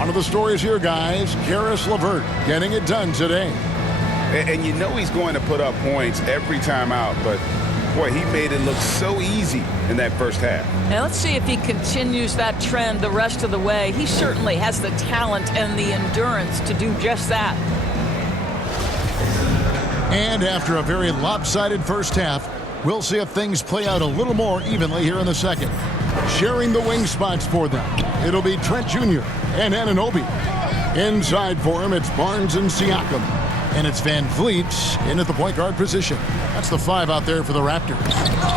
One of the stories here, guys, Caris LeVert getting it done today. And you know he's going to put up points every time out, but boy, he made it look so easy in that first half. Now let's see if he continues that trend the rest of the way. He certainly has the talent and the endurance to do just that. And after a very lopsided first half, we'll see if things play out a little more evenly here in the second. Sharing the wing spots for them, it'll be Trent Jr. and Anunoby. Inside for him, it's Barnes and Siakam. And it's Van Vliet in at the point guard position. That's the 5 out there for the Raptors.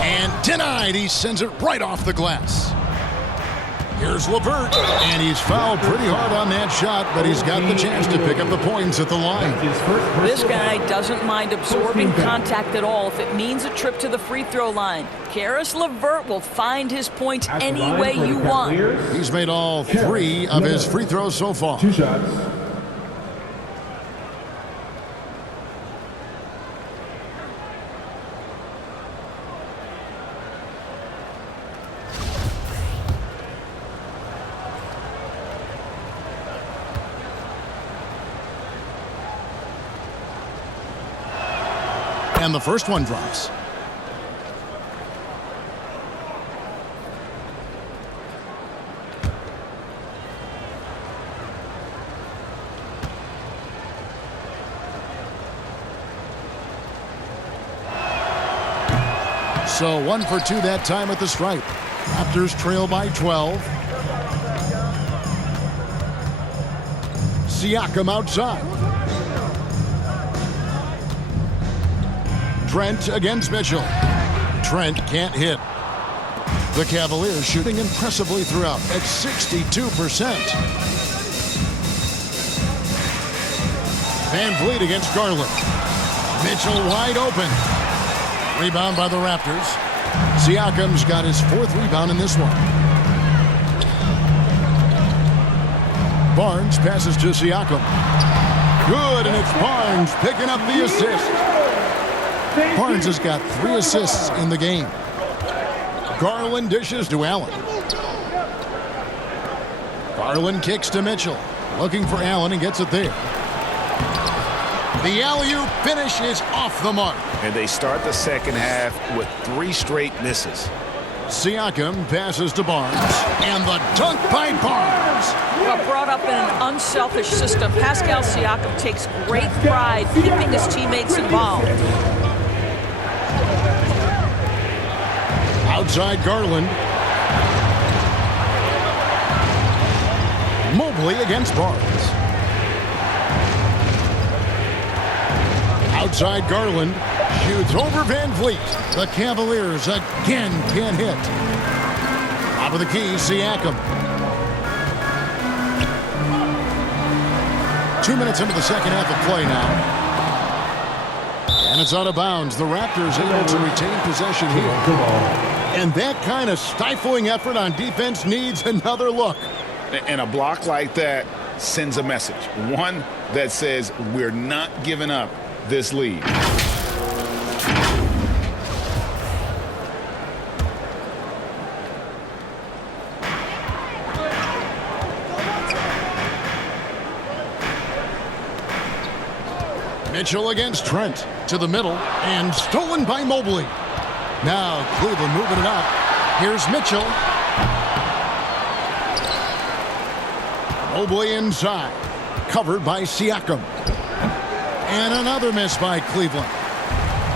And denied. He sends it right off the glass. Here's LeVert. And he's fouled pretty hard on that shot, but he's got the chance to pick up the points at the line. This guy doesn't mind absorbing contact at all if it means a trip to the free throw line. Caris LeVert will find his points any way you want. He's made all 3 of his free throws so far. 2 shots. And the first one drops. So 1 for 2 that time at the stripe. Raptors trail by 12. Siakam outside. Trent against Mitchell. Trent can't hit. The Cavaliers shooting impressively throughout at 62%. Van Vliet against Garland. Mitchell wide open. Rebound by the Raptors. Siakam's got his 4th rebound in this one. Barnes passes to Siakam. Good, and it's Barnes picking up the assist. Barnes has got 3 assists in the game. Garland dishes to Allen. Garland kicks to Mitchell. Looking for Allen and gets it there. The alley-oop finish is off the mark. And they start the second half with 3 straight misses. Siakam passes to Barnes. And the dunk by Barnes. Well, brought up in an unselfish system, Pascal Siakam takes great pride keeping his teammates involved. Outside Garland. Mobley against Barnes. Outside Garland. Shoots over Van Vliet. The Cavaliers again can't hit. Top of the key, Siakam. 2 minutes into the second half of play now. And it's out of bounds. The Raptors able to retain possession here. And that kind of stifling effort on defense needs another look. And a block like that sends a message. One that says we're not giving up this lead. Mitchell against Trent to the middle and stolen by Mobley. Now Cleveland moving it up. Here's Mitchell. Mobley inside. Covered by Siakam. And another miss by Cleveland.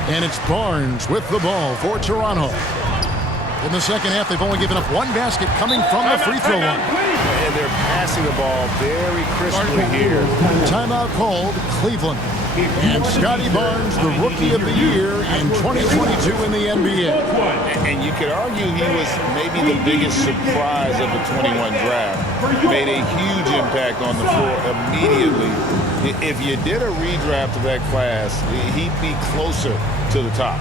And it's Barnes with the ball for Toronto. In the second half, they've only given up 1 basket coming from the free throw line. And they're passing the ball very crisply here. Timeout called, Cleveland. And Scotty Barnes, the Rookie of the Year in 2022 in the NBA. And you could argue he was maybe the biggest surprise of the 21 draft. Made a huge impact on the floor immediately. If you did a redraft of that class, he'd be closer to the top.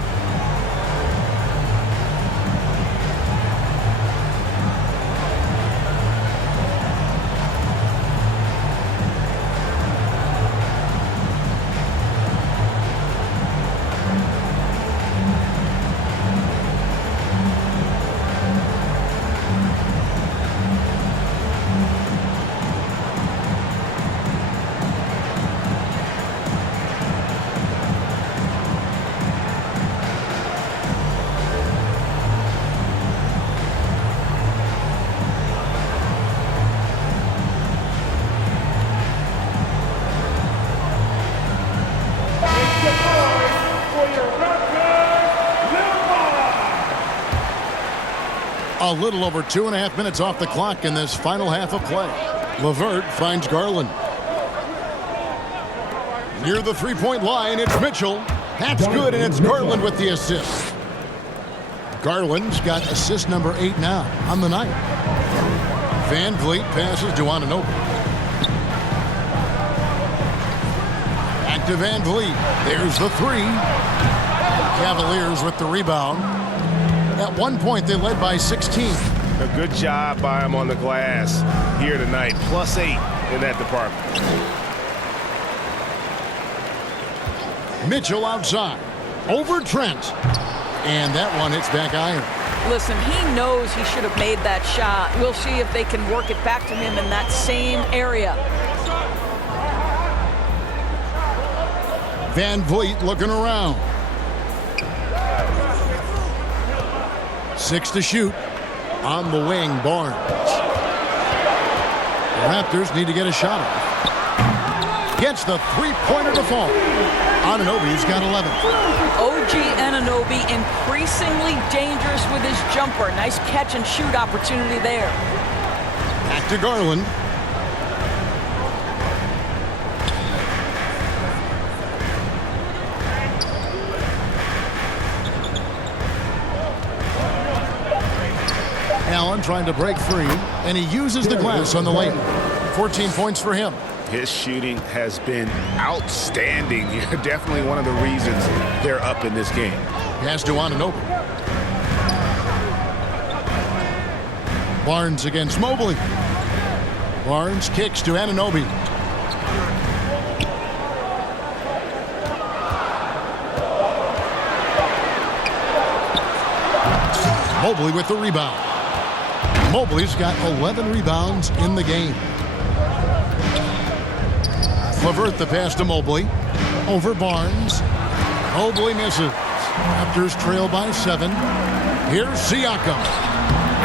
A little over 2.5 minutes off the clock in this final half of play. LeVert finds Garland. Near the three-point line, it's Mitchell. That's good, and it's Garland with the assist. Garland's got assist number 8 now on the night. Van Vliet passes to Anunoby. Back to Van Vliet. There's the three. Cavaliers with the rebound. At one point, they led by 16. A good job by him on the glass here tonight. +8 in that department. Mitchell outside. Over Trent. And that one hits back iron. Listen, he knows he should have made that shot. We'll see if they can work it back to him in that same area. Van Vliet looking around. 6 to shoot. On the wing, Barnes. The Raptors need to get a shot off. Gets the three-pointer to fall. Anunoby's got 11. OG Anunoby increasingly dangerous with his jumper. Nice catch and shoot opportunity there. Back to Garland. Allen trying to break free, and he uses the glass on the layup. 14 points for him. His shooting has been outstanding. Definitely one of the reasons they're up in this game. Pass to Anunoby. Barnes against Mobley. Barnes kicks to Anunoby. Mobley with the rebound. Mobley's got 11 rebounds in the game. LeVert the pass to Mobley. Over Barnes. Mobley misses. Raptors trail by 7. Here's Siakam.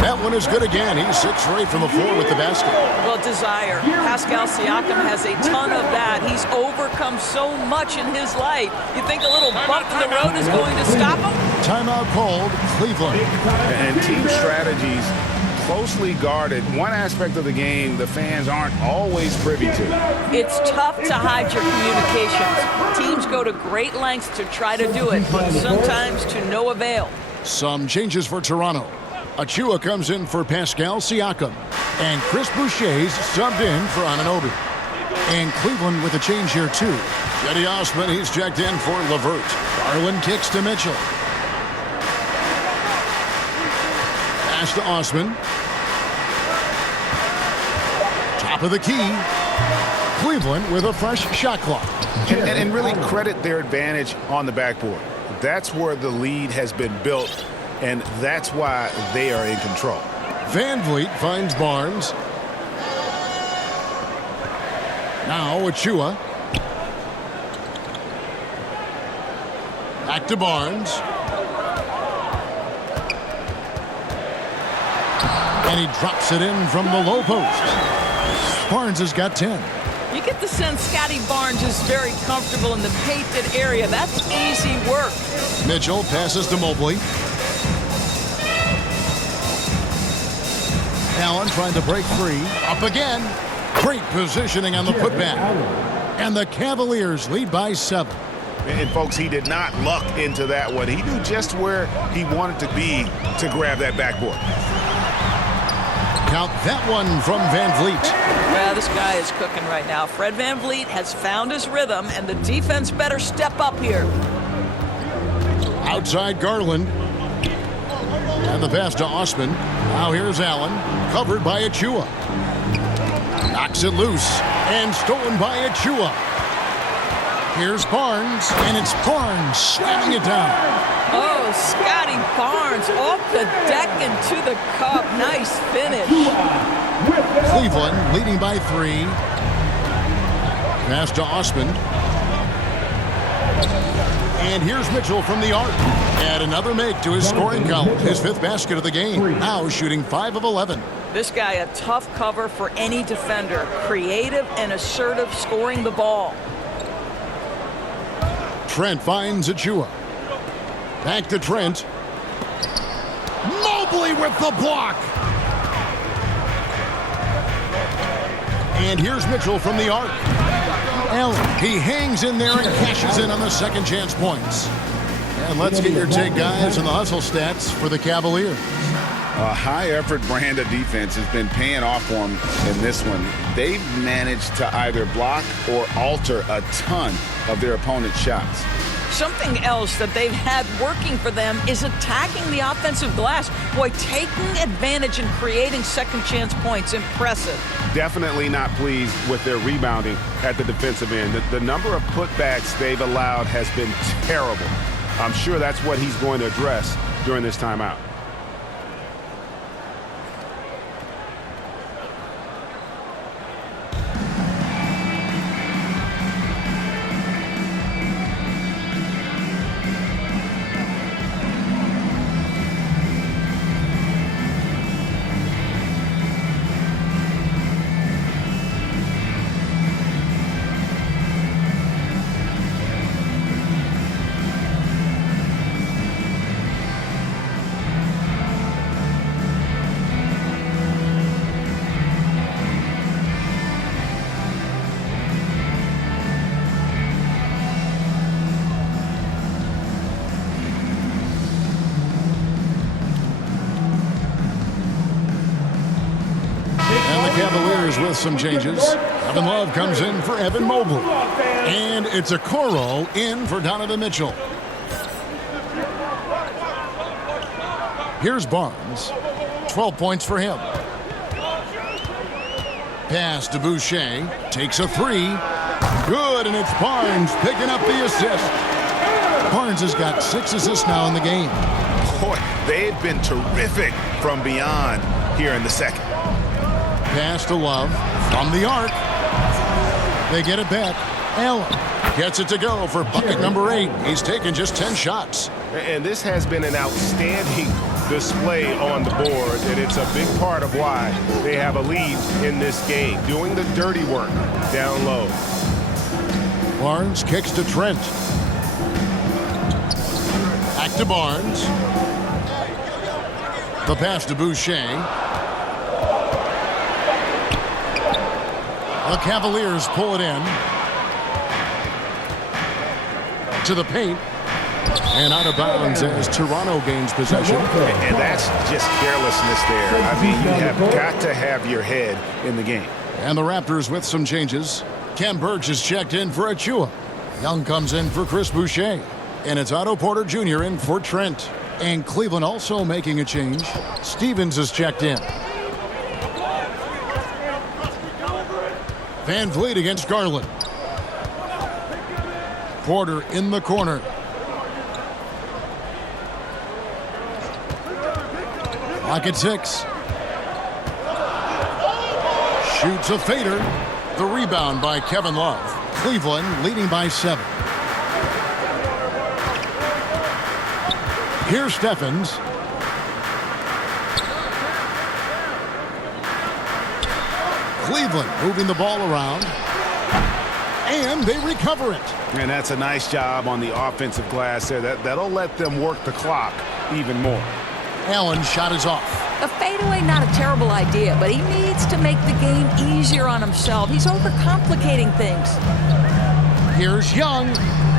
That one is good again. He's 6 for 8 from the floor with the basket. Well, desire. Pascal Siakam has a ton of that. He's overcome so much in his life. You think a little bump in the road is going to stop him? Timeout called, Cleveland. And team strategies closely guarded. One aspect of the game the fans aren't always privy to. It's tough to hide your communications. Teams go to great lengths to try to do it, but sometimes to no avail. Some changes for Toronto. Achua comes in for Pascal Siakam. And Chris Boucher's subbed in for Anunoby. And Cleveland with a change here, too. Cedi Osman, he's checked in for LeVert. Garland kicks to Mitchell. Pass to Osman. Top of the key. Cleveland with a fresh shot clock. And really credit their advantage on the backboard. That's where the lead has been built, and that's why they are in control. Van Vliet finds Barnes. Now Achua. Back to Barnes. And he drops it in from the low post. Barnes has got 10. You get the sense Scotty Barnes is very comfortable in the painted area. That's easy work. Mitchell passes to Mobley. Allen trying to break free. Up again. Great positioning on the putback. And the Cavaliers lead by 7. And folks, he did not luck into that one. He knew just where he wanted to be to grab that backboard. Count that one from Van Vliet. Yeah, this guy is cooking right now. Fred Van Vliet has found his rhythm, and the defense better step up here. Outside Garland. And the pass to Osman. Now here's Allen. Covered by Achua. Knocks it loose. And stolen by Achua. Here's Barnes. And it's Barnes slamming it down. Oh, Scotty Barnes off the deck into the cup. Nice finish. Cleveland leading by 3. Pass to Osman. And here's Mitchell from the arc. And another make to his scoring column. His 5th basket of the game. Now shooting 5 of 11. This guy a tough cover for any defender. Creative and assertive scoring the ball. Trent finds Achua. Back to Trent. Mobley! Mobley with the block. And here's Mitchell from the arc. Allen, he hangs in there and cashes in on the second chance points. And let's get your take, guys, on the hustle stats for the Cavaliers. A high-effort brand of defense has been paying off for them in this one. They've managed to either block or alter a ton of their opponent's shots. Something else that they've had working for them is attacking the offensive glass. Boy, taking advantage and creating second chance points. Impressive. Definitely not pleased with their rebounding at the defensive end. The number of putbacks they've allowed has been terrible. I'm sure that's what he's going to address during this timeout. Cavaliers with some changes. Kevin Love comes in for Evan Mobley. And it's a Okoro in for Donovan Mitchell. Here's Barnes. 12 points for him. Pass to Boucher. Takes a three. Good, and it's Barnes picking up the assist. Barnes has got 6 assists now in the game. Boy, they've been terrific from beyond here in the second. Pass to Love from the arc. They get it back. Allen gets it to go for bucket number 8. He's taken just 10 shots. And this has been an outstanding display on the board, and it's a big part of why they have a lead in this game, doing the dirty work down low. Barnes kicks to Trent. Back to Barnes. The pass to Boucher. The Cavaliers pull it in. To the paint. And out of bounds as Toronto gains possession. And that's just carelessness there. I mean, you have got to have your head in the game. And the Raptors with some changes. Cam Burks is checked in for Achua. Young comes in for Chris Boucher. And it's Otto Porter Jr. in for Trent. And Cleveland also making a change. Stevens is checked in. Van Vliet against Garland. Porter in the corner. Clock at 6. Shoots a fader. The rebound by Kevin Love. Cleveland leading by 7. Here's Stephens. Cleveland moving the ball around. And they recover it. And that's a nice job on the offensive glass there. That'll let them work the clock even more. Allen's shot is off. A fadeaway, not a terrible idea, but he needs to make the game easier on himself. He's overcomplicating things. Here's Young.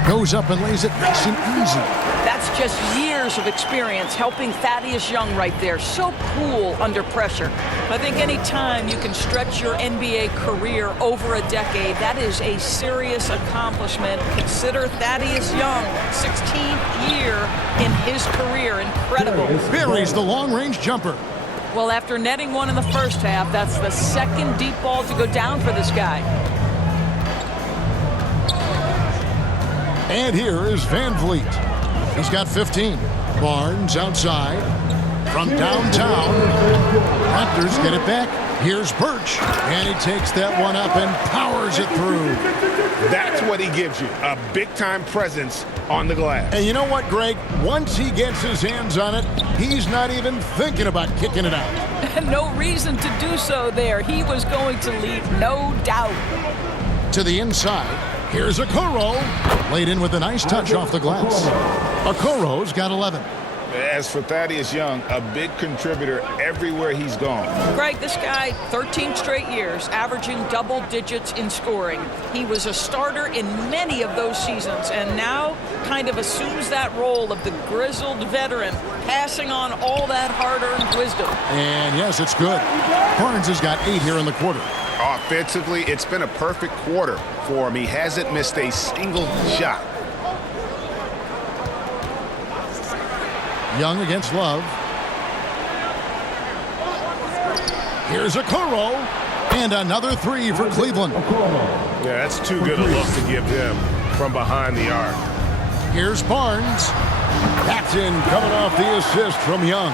Goes up and lays it nice and easy. That's just years of experience helping Thaddeus Young right there. So cool under pressure. I think any time you can stretch your NBA career over a decade, that is a serious accomplishment. Consider Thaddeus Young, 16th year in his career. Incredible. Buries the long-range jumper. Well, after netting one in the first half, that's the second deep ball to go down for this guy. And here is Van Vliet. He's got 15. Barnes outside. From downtown. Raptors get it back. Here's Birch. And he takes that one up and powers it through. That's what he gives you, a big-time presence on the glass. And you know what, Greg? Once he gets his hands on it, he's not even thinking about kicking it out. No reason to do so there. He was going to leave, no doubt. To the inside. Here's Okoro. Laid in with a nice touch off the glass. Okoro's got 11. As for Thaddeus Young, a big contributor everywhere he's gone. Greg, this guy, 13 straight years, averaging double digits in scoring. He was a starter in many of those seasons, and now kind of assumes that role of the grizzled veteran, passing on all that hard-earned wisdom. And yes, it's good. Barnes has got 8 here in the quarter. Offensively, it's been a perfect quarter for him. He hasn't missed a single shot. Young against Love. Here's a Okoro. And another 3 for Cleveland. Yeah, that's too good a look to give him from behind the arc. Here's Barnes. Paxton coming off the assist from Young.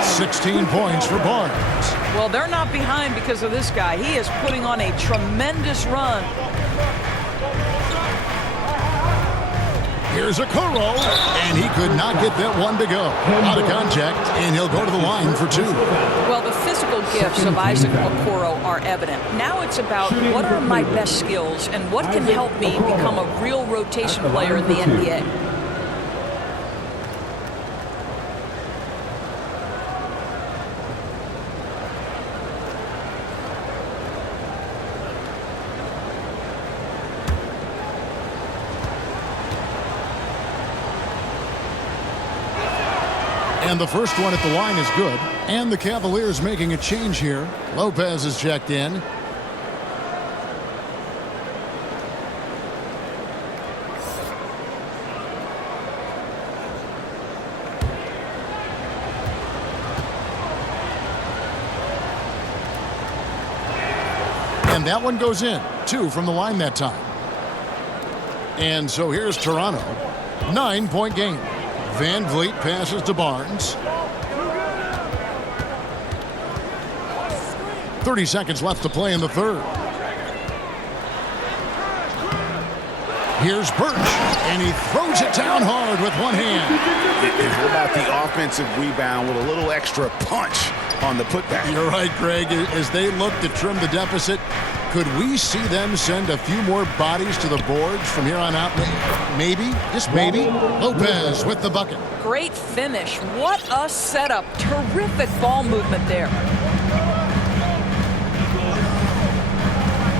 16 points for Barnes. Well, they're not behind because of this guy. He is putting on a tremendous run. Here's a Okoro, and he could not get that one to go. Out of contact, and he'll go to the line for 2. Well, the physical gifts of Isaac Okoro are evident. Now it's about what are my best skills and what can help me become a real rotation player in the NBA. And the first one at the line is good. And the Cavaliers making a change here. Lopez is checked in. And that one goes in. 2 from the line that time. And so here's Toronto. 9-point game. Van Vliet passes to Barnes. 30 seconds left to play in the third. Here's Birch, and he throws it down hard with one hand. And how about the offensive rebound with a little extra punch on the putback? You're right, Greg. As they look to trim the deficit, could we see them send a few more bodies to the boards from here on out? Maybe, just maybe. Lopez with the bucket. Great finish. What a setup. Terrific ball movement there.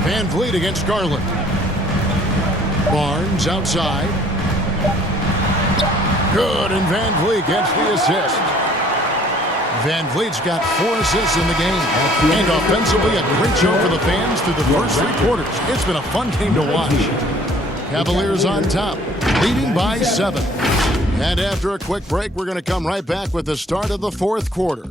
Van Vliet against Garland. Barnes outside. Good, and Van Vliet gets the assist. Van Vliet's got 4 assists in the game. And offensively, a great show for the fans through the first 3 quarters. It's been a fun game to watch. Cavaliers on top, leading by 7. And after a quick break, we're going to come right back with the start of the 4th quarter.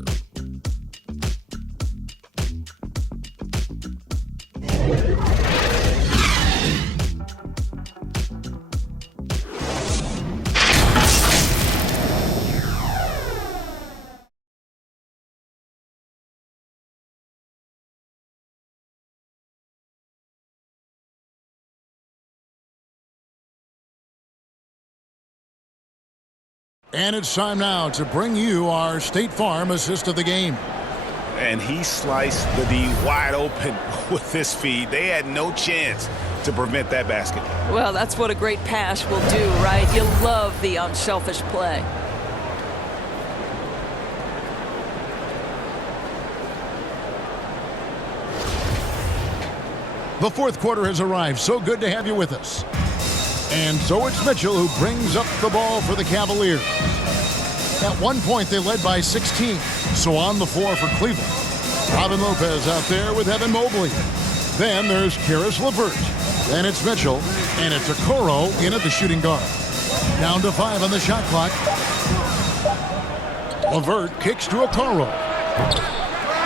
And it's time now to bring you our State Farm assist of the game. And he sliced the D wide open with this feed. They had no chance to prevent that basket. Well, that's what a great pass will do, right? You love the unselfish play. The 4th quarter has arrived. So good to have you with us. And so it's Mitchell who brings up the ball for the Cavaliers. At one point, they led by 16. So on the floor for Cleveland. Robin Lopez out there with Evan Mobley. Then there's Karis LeVert. Then it's Mitchell. And it's Okoro in at the shooting guard. Down to 5 on the shot clock. LeVert kicks to Okoro.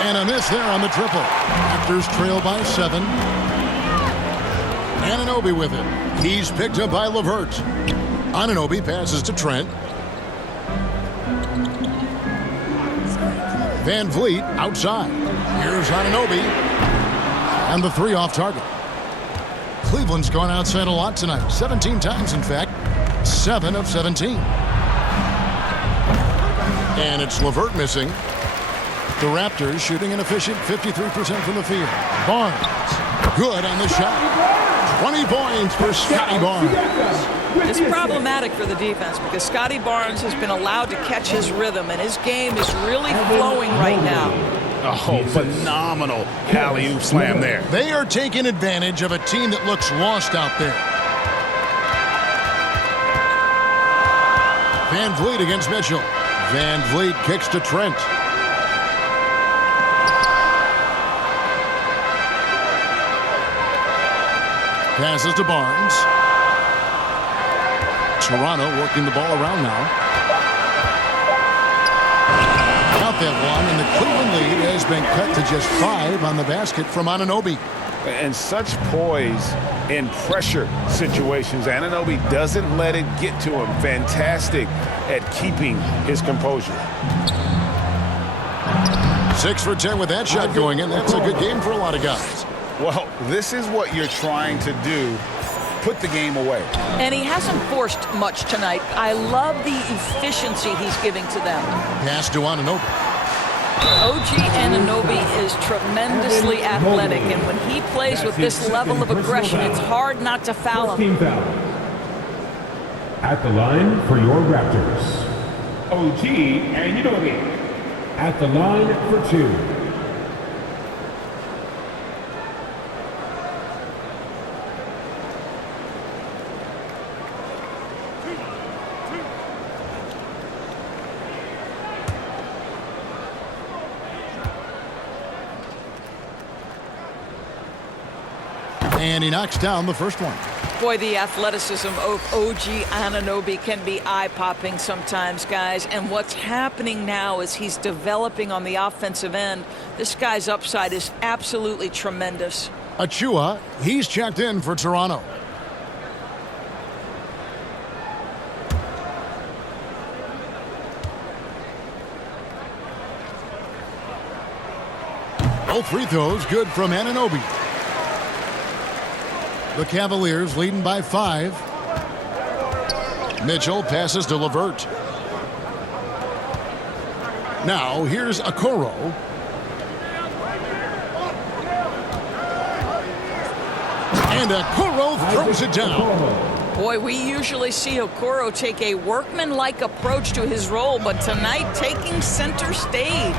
And a miss there on the triple. Raptors trail by 7. Anunoby with it. He's picked up by LeVert. Anunoby passes to Trent. Van Vliet outside. Here's Anunoby. And the 3 off target. Cleveland's gone outside a lot tonight. 17 times, in fact. 7 of 17. And it's LeVert missing. The Raptors shooting an efficient 53% from the field. Barnes. Good on the shot. 20 points for Scotty Barnes. It's problematic for the defense because Scotty Barnes has been allowed to catch his rhythm, and his game is really flowing right now. Oh, phenomenal alley-oop slam there. They are taking advantage of a team that looks lost out there. Van Vliet against Mitchell. Van Vliet kicks to Trent. Passes to Barnes. Toronto working the ball around now. Count that one, and the Cleveland lead has been cut to just 5 on the basket from Anunoby. And such poise in pressure situations. Anunoby doesn't let it get to him. Fantastic at keeping his composure. 6 for 10 with that shot going in. That's a good game for a lot of guys. Well, this is what you're trying to do. Put the game away. And he hasn't forced much tonight. I love the efficiency he's giving to them. Pass to Anunoby. OG Anunoby is tremendously athletic, and when he plays with this level of aggression, it's hard not to foul him. At the line for your Raptors, OG Anunoby. At the line for 2. And he knocks down the first one. Boy, the athleticism of OG Anunoby can be eye-popping sometimes, guys. And what's happening now is he's developing on the offensive end. This guy's upside is absolutely tremendous. Achua, he's checked in for Toronto. Both free throws good from Anunoby. The Cavaliers leading by 5. Mitchell passes to LeVert. Now here's Okoro. And Okoro throws it down. Boy, we usually see Okoro take a workman-like approach to his role, but tonight taking center stage.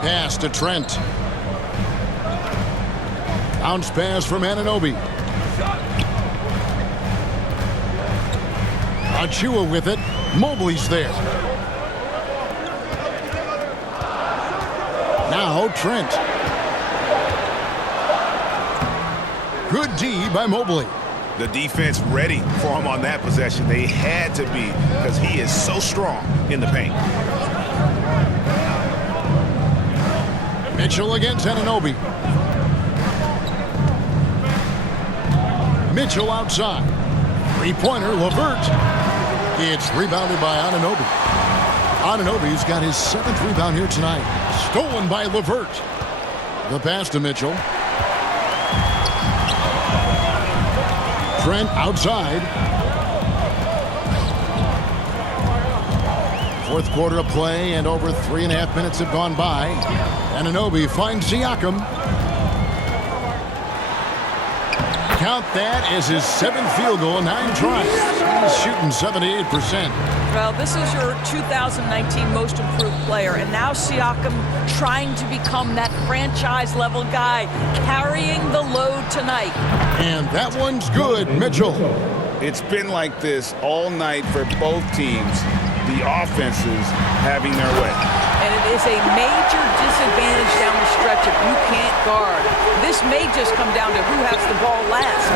Pass to Trent. Bounce pass from Anunoby. Achua with it. Mobley's there. Now Trent. Good D by Mobley. The defense ready for him on that possession. They had to be because he is so strong in the paint. Mitchell against Anunoby. Mitchell outside. Three-pointer, LeVert. It's rebounded by Anunoby. Anunoby's got his 7th rebound here tonight. Stolen by LeVert. The pass to Mitchell. Trent outside. Fourth quarter of play, and over 3.5 minutes have gone by. Anunoby finds Siakam. Count that as his 7th field goal in 9 tries. He's shooting 78%. Well, this is your 2019 most improved player, and now Siakam trying to become that franchise-level guy, carrying the load tonight. And that one's good, Mitchell. It's been like this all night for both teams. The offenses having their way. And it is a major disadvantage down the stretch if you can't guard. This may just come down to who has the ball last.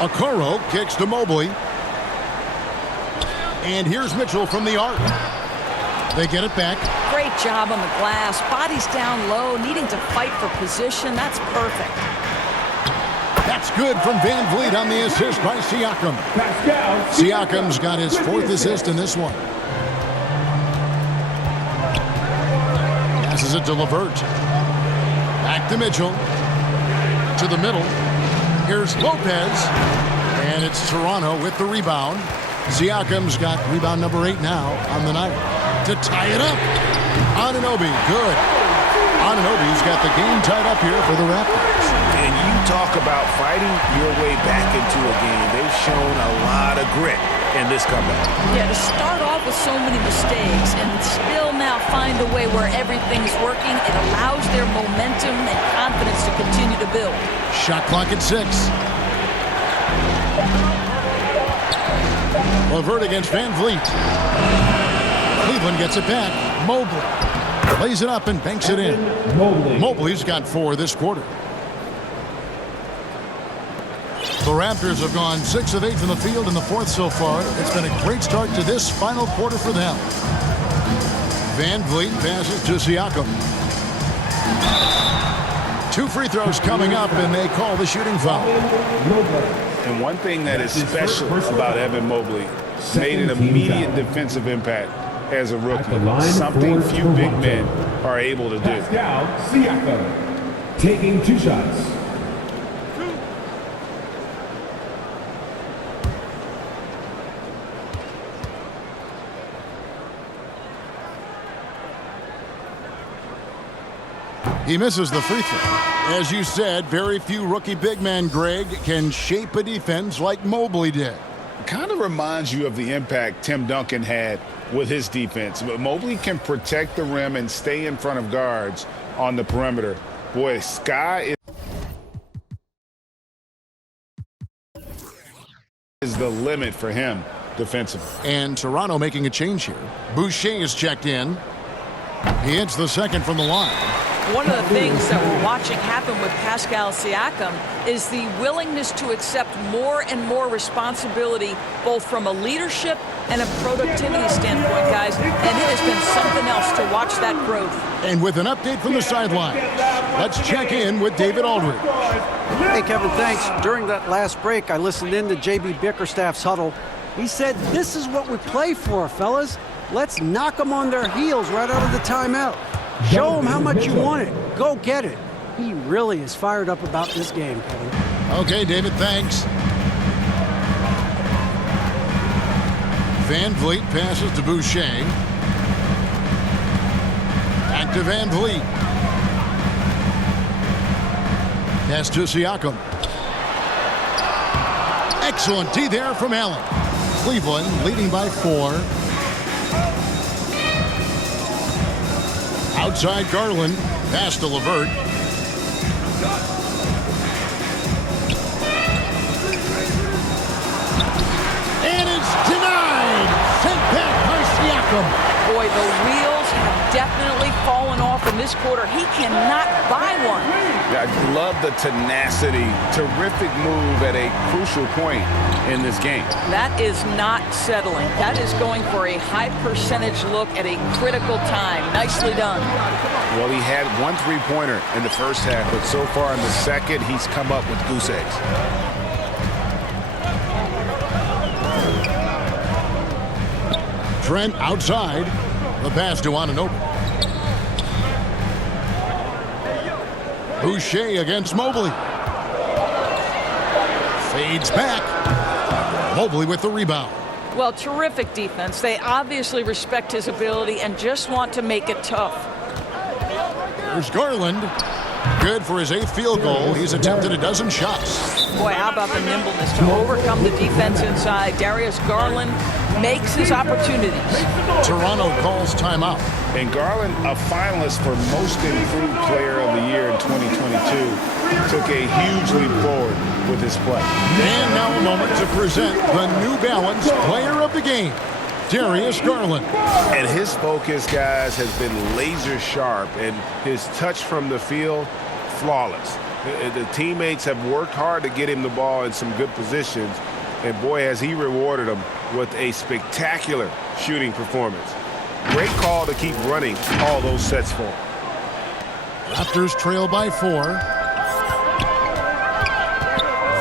Okoro kicks to Mobley. And here's Mitchell from the arc. They get it back. Great job on the glass. Body's down low, needing to fight for position. That's perfect. That's good from Van Vliet on the assist by Siakam. Siakam's got his 4th assist in this one. Passes it to LeVert. Back to Mitchell. To the middle. Here's Lopez. And it's Toronto with the rebound. Siakam's got rebound number 8 now on the night. To tie it up. Anunoby, good. Anunoby's got the game tied up here for the Raptors. And you talk about fighting your way back into a game. They've shown a lot of grit in this comeback. Yeah, to start off with so many mistakes and still now find a way where everything's working, it allows their momentum and confidence to continue to build. Shot clock at 6. LeVert against Van Vliet. Cleveland gets it back. Mobley lays it up and banks it in. Mobley's got 4 this quarter. The Raptors have gone 6 of 8 from the field in the fourth so far. It's been a great start to this final quarter for them. Van Vliet passes to Siakam. 2 free throws coming up, and they call the shooting foul. And one thing that is special about Evan Mobley, made an immediate defensive impact as a rookie. Something few big men are able to do. Pascal Siakam taking 2 shots. He misses the free throw. As you said, very few rookie big men, Greg, can shape a defense like Mobley did. Kind of reminds you of the impact Tim Duncan had with his defense. But Mobley can protect the rim and stay in front of guards on the perimeter. Boy, sky is the limit for him defensively. And Toronto making a change here. Boucher is checked in. He hits the second from the line. One of the things that we're watching happen with Pascal Siakam is the willingness to accept more and more responsibility, both from a leadership and a productivity standpoint, guys. And it has been something else to watch that growth. And with an update from the sideline, let's check in with David Aldridge. Hey, Kevin, thanks. During that last break, I listened in to J.B. Bickerstaff's huddle. He said, "This is what we play for, fellas. Let's knock them on their heels right out of the timeout. Show them how much you want it. Go get it." He really is fired up about this game, Kevin. Okay, David, thanks. Van Vliet passes to Boucher. Back to Van Vliet. Pass to Siakam. Excellent D there from Allen. Cleveland leading by 4. Outside Garland, pass to LeVert. And it's denied. Sent back by Siakam. Boy, the wheels have definitely fallen off in this quarter. He cannot buy one. I love the tenacity. Terrific move at a crucial point in this game. That is not settling. That is going for a high percentage look at a critical time. Nicely done. Well, he had 1 3-pointer in the first half, but so far in the second, he's come up with goose eggs. Trent outside. The pass to Anunoby. Boucher against Mobley. Fades back. Mobley with the rebound. Well, terrific defense. They obviously respect his ability and just want to make it tough. There's Garland. Good for his 8th field goal. He's attempted a dozen shots. Boy, how about the nimbleness to overcome the defense inside. Darius Garland makes his opportunities. Toronto calls timeout. And Garland, a finalist for Most Improved Player of the Year in 2022, took a huge leap forward with his play. And now a moment to present the New Balance Player of the Game, Darius Garland. And his focus, guys, has been laser sharp, and his touch from the field, flawless. The teammates have worked hard to get him the ball in some good positions, and boy, has he rewarded them with a spectacular shooting performance. Great call to keep running all those sets for him. Raptors trail by 4.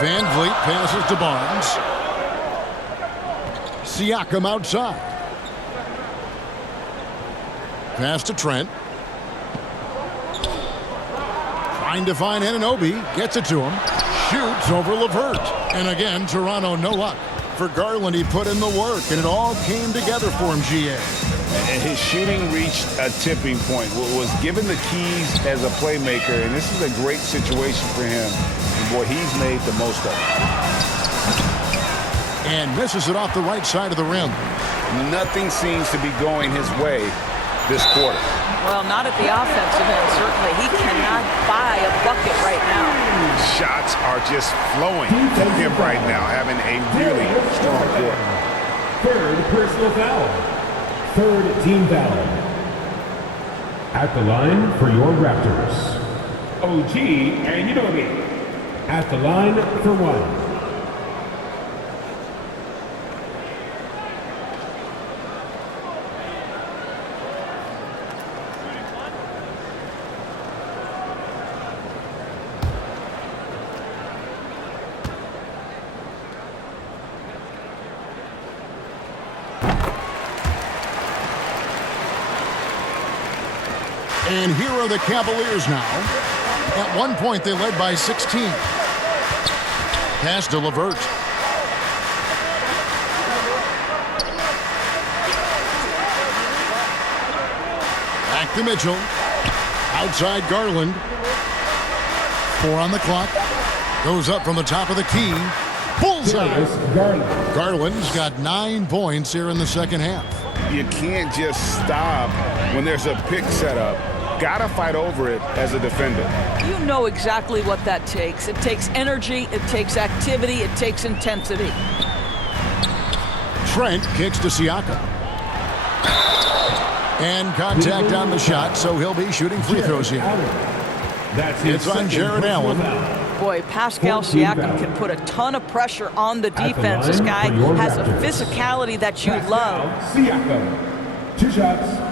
Van Vliet passes to Barnes. Siakam outside. Pass to Trent. Trying to find Anunoby. Gets it to him. Shoots over LeVert. And again, Toronto no luck. For Garland, he put in the work, and it all came together for him, GA. And his shooting reached a tipping point, was given the keys as a playmaker, and this is a great situation for him. And boy, he's made the most of it. And misses it off the right side of the rim. Nothing seems to be going his way this quarter. Well, not at the offensive end, certainly. He cannot buy a bucket right now. Shots are just flowing from him right now, having a really strong quarter. Third personal foul. Third team foul. At the line for your Raptors, OG and Udoka. At the line for one. And here are the Cavaliers now. At one point, they led by 16. Pass to LeVert. Back to Mitchell. Outside Garland. 4 on the clock. Goes up from the top of the key. Bullseye. Garland's got 9 points here in the second half. You can't just stop when there's a pick set up. Gotta fight over it as a defender. You know exactly what that takes. It takes energy, it takes activity, it takes intensity. Trent kicks to Siakam. And contact on the shot, so he'll be shooting free throws here. It's on Jared Allen. Boy, Pascal Siakam can put a ton of pressure on the defense. This guy has a physicality that you love. Siakam, 2 shots.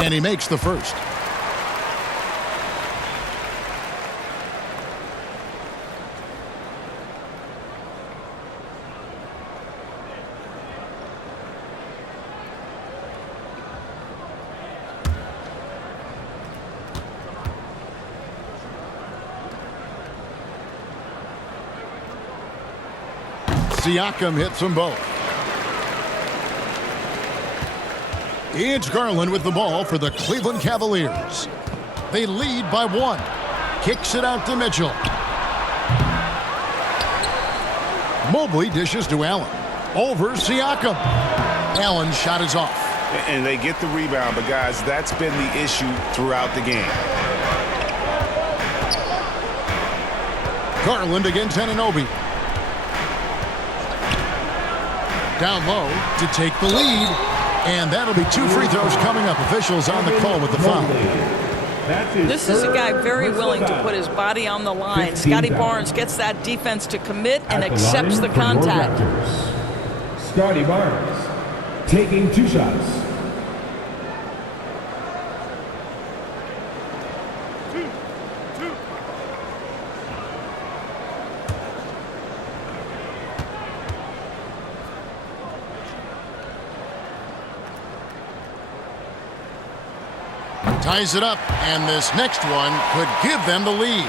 And he makes the first. Siakam hits them both. It's Garland with the ball for the Cleveland Cavaliers. They lead by 1. Kicks it out to Mitchell. Mobley dishes to Allen. Over Siakam. Allen's shot is off. And they get the rebound, but guys, that's been the issue throughout the game. Garland against Anunoby. Down low to take the lead. And that'll be 2 free throws coming up. Officials on the call with the foul. This is a guy very willing to put his body on the line. Scotty Barnes gets that defense to commit and accepts the contact. Scotty Barnes taking 2 shots. Ties it up, and this next one could give them the lead.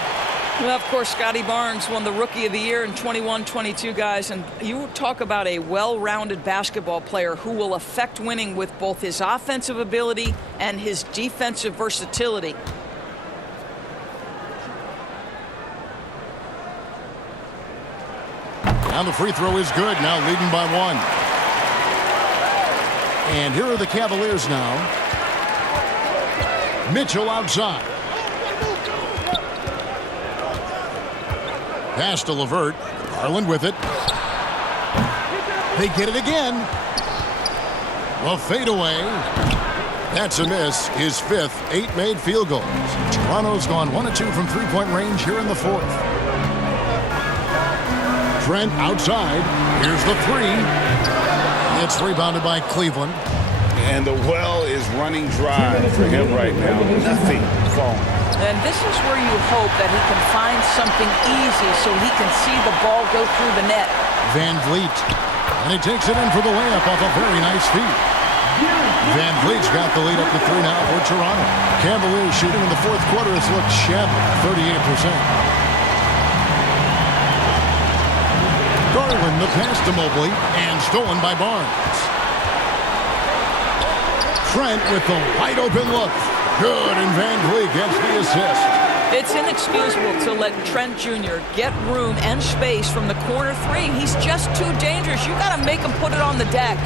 Well, of course, Scotty Barnes won the Rookie of the Year in 21-22, guys. And you talk about a well-rounded basketball player who will affect winning with both his offensive ability and his defensive versatility. Now the free throw is good, now leading by 1. And here are the Cavaliers now. Mitchell outside. Pass to LeVert. Garland with it. They get it again. A fadeaway. That's a miss. His 5th, 8 made field goals. Toronto's gone 1 of 2 from 3-point range here in the 4th. Trent outside. Here's the 3. It's rebounded by Cleveland. And the well is running dry for him right now. Nothing falling. And this is where you hope that he can find something easy so he can see the ball go through the net. Van Vliet. And he takes it in for the layup off a very nice feed. Van Vliet's got the lead up to 3 now for Toronto. Cavaliers shooting in the fourth quarter has looked shabby, 38%. Garland, the pass to Mobley, and stolen by Barnes. Trent with the wide open look. Good, and Van Vliet gets the assist. It's inexcusable to let Trent Jr. get room and space from the corner three. He's just too dangerous. You got to make him put it on the deck.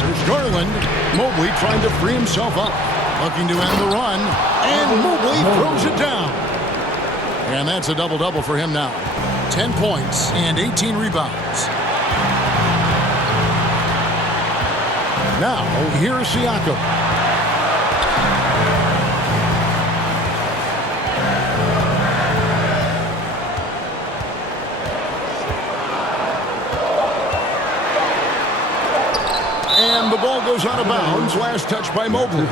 There's Garland. Mobley trying to free himself up. Looking to end the run. And Mobley throws it down. And that's a double-double for him now. 10 points and 18 rebounds. Now, here's Siakam. And the ball goes out of bounds. Last touch by Mobley.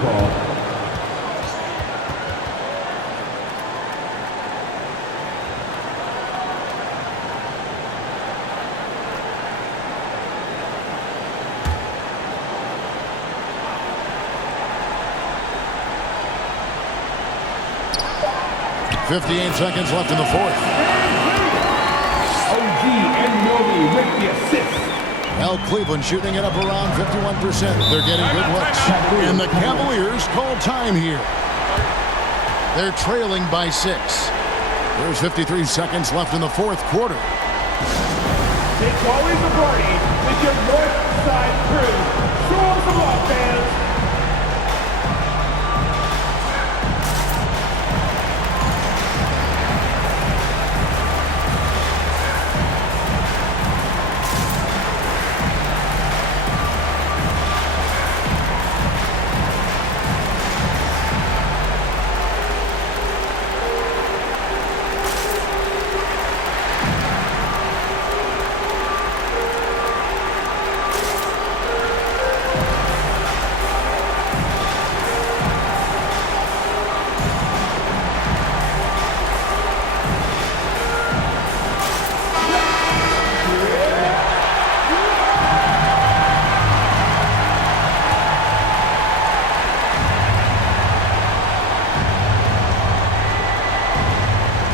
58 seconds left in the fourth. OG Anunoby with the assist. Now Cleveland shooting it up around 51%. They're getting good looks. And the Cavaliers call time here. They're trailing by 6. There's 53 seconds left in the fourth quarter. It's always a party with your North Side crew. Show them some love, fans.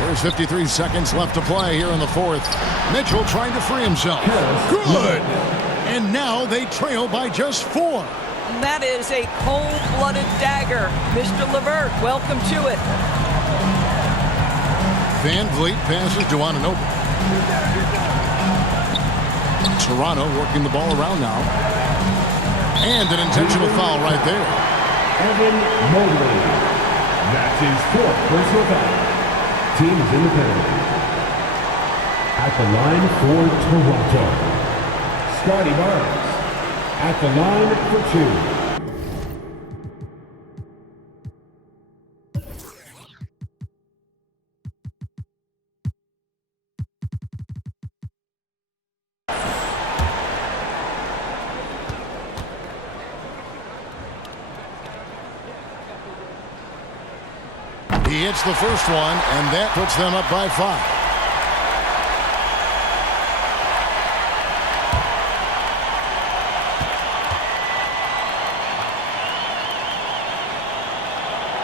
There's 53 seconds left to play here in the fourth. Mitchell trying to free himself. Good! And now they trail by just 4. That is a cold-blooded dagger. Mr. LeVert, welcome to it. Van Vliet passes to Anunoby. Toronto working the ball around now. And an intentional foul right there. Evan Mobley. That's his 4th personal foul. Team is in the penalty. At the line for Toronto, Scotty Barnes. At the line for 2. He hits the first one, and that puts them up by 5.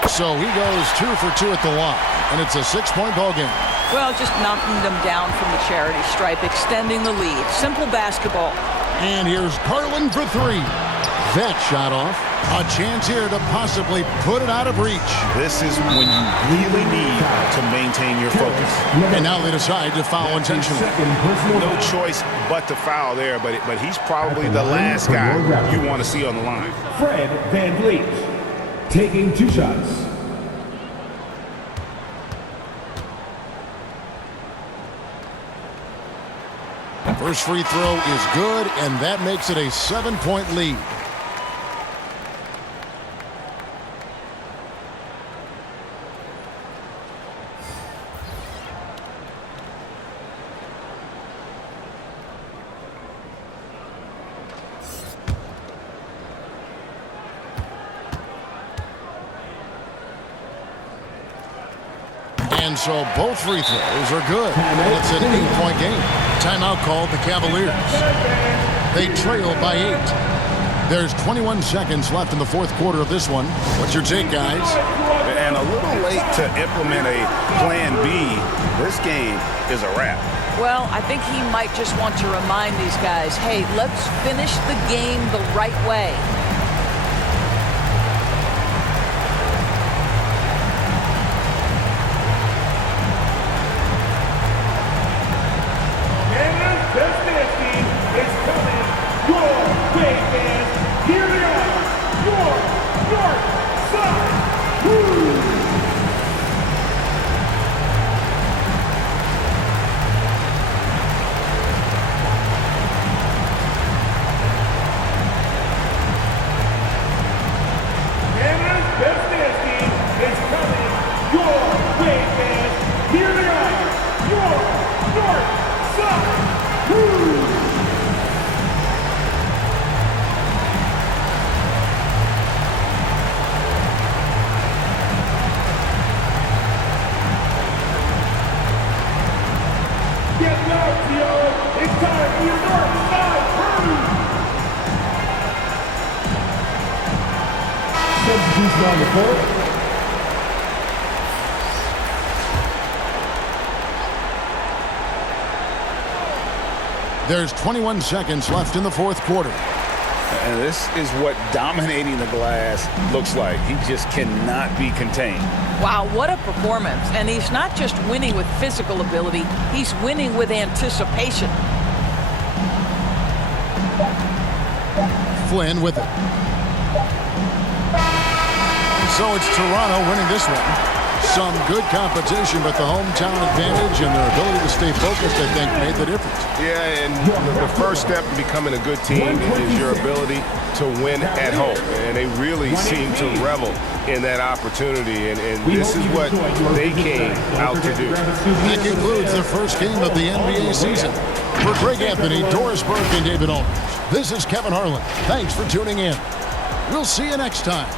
So he goes 2 for 2 at the line, and it's a 6-point ball game. Well, just knocking them down from the charity stripe, extending the lead. Simple basketball. And here's Garland for 3. That shot off. A chance here to possibly put it out of reach. This is when you really need to maintain your focus. And now they decide to foul intentionally. No choice but to foul there, but he's probably the last guy you want to see on the line. Fred Van Vliet taking 2 shots. First free throw is good, and that makes it a 7-point lead. And so both free throws are good. It's an 8-point game. Timeout called the Cavaliers. They trail by 8. There's 21 seconds left in the fourth quarter of this one. What's your take, guys? And a little late to implement a plan B. This game is a wrap. Well, I think he might just want to remind these guys, hey, let's finish the game the right way. On the court. There's 21 seconds left in the fourth quarter. And this is what dominating the glass looks like. He just cannot be contained. Wow, what a performance. And he's not just winning with physical ability, he's winning with anticipation. Flynn with it. So it's Toronto winning this one. Some good competition, but the hometown advantage and their ability to stay focused, I think, made the difference. Yeah, and the first step in becoming a good team is your ability to win at home. And they really seem to revel in that opportunity, and this is what they came out to do. That concludes the first game of the NBA season. For Greg Anthony, Doris Burke, and David Aldridge, this is Kevin Harlan. Thanks for tuning in. We'll see you next time.